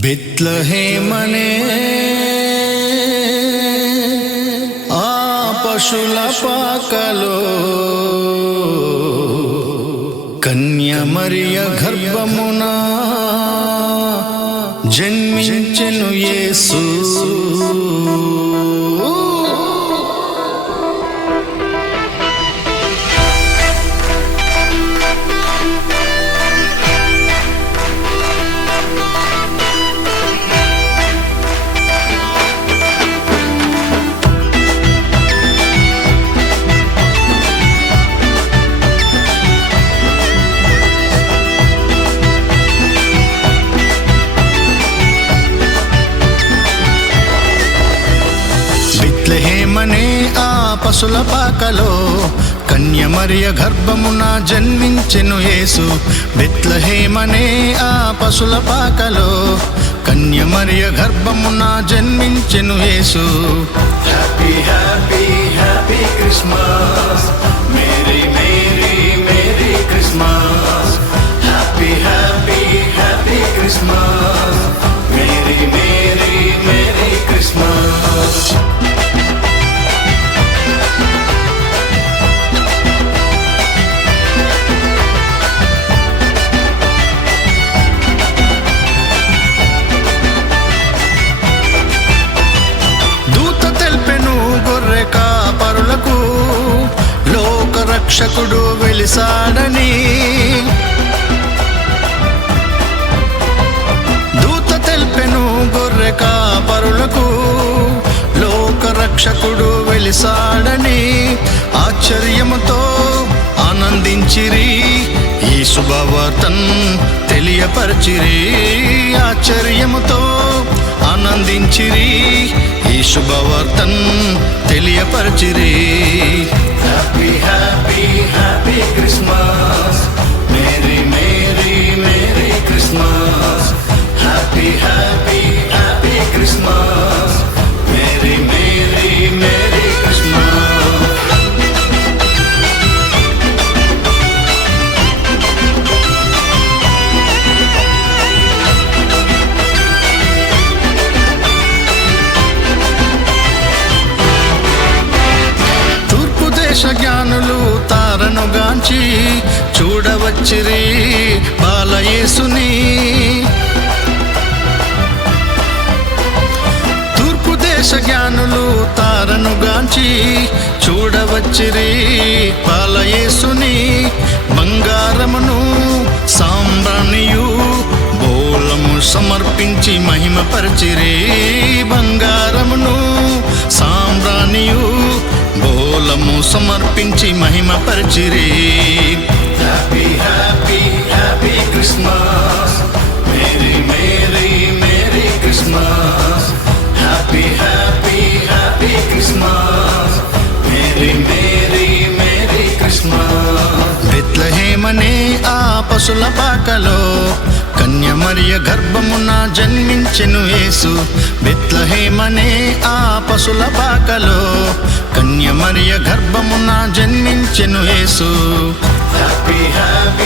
బెత్లెహేమనే ఆ పశుల పాకలో కన్య మరియ గర్భమున జన్మించెను యేసు. బెత్లెహేమనే ఆ పశుల పాకలో కన్య మరియ గర్భమున జన్మించెను యేసు. బెత్లెహేమనే ఆ పశుల పాకలో కన్య మరియ గర్భమున జన్మించెను Yesu. Happy happy happy Christmas, merry merry merry Christmas. Happy happy happy Christmas, merry merry merry Christmas. కాపరులకు లోక రక్షకుడు వెలిసాడని, దూత తెల్పెను గొర్రె కాపరులకు లోక రక్షకుడు వెలిసాడని. ఆశ్చర్యముతో ఆనందించిరి, ఈ శుభవార్తను తెలియపరచిరి. ఆశ్చర్యముతో ఆనందించిరి, ఈ శుభవార్తను తెలియపరచిరి. Happy happy happy Christmas, merry merry merry Christmas. Happy happy happy Christmas, merry merry merry Christmas. జ్ఞానులు తారను గాంచి చూడవచ్చిరి బాలయేసుని. తూర్పు దేశ జ్ఞానులు తారను గాంచి చూడవచ్చిరి బాలయేసుని. బంగారమును సాంబ్రాణియు బోలము సమర్పించి మహిమపరచిరి. బంగారమును సాంబ్రాణియు బోలము సమర్పించి మహిమపరచిరి. Happy happy happy Christmas, merry merry merry Christmas. Happy happy happy Christmas, merry merry merry Christmas. బెత్లెహేమనే ఆ పశుల పాకలో కన్య మరియ గర్భమున జన్మించెను యేసు. బెత్లెహేమనే ఆ పశుల పాకలో కన్య మరియ గర్భమున జన్మించెను యేసు. Happy happy